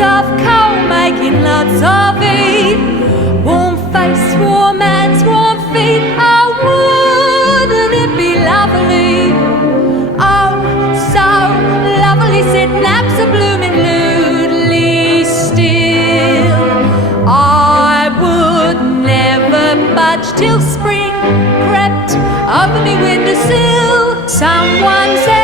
of coal, making lots of heat. Warm face, warm hands, warm feet. Oh, wouldn't it be lovely? Oh, so lovely, sitting apps are blooming lewdly still. I would never budge till spring crept over me windowsill. Someone said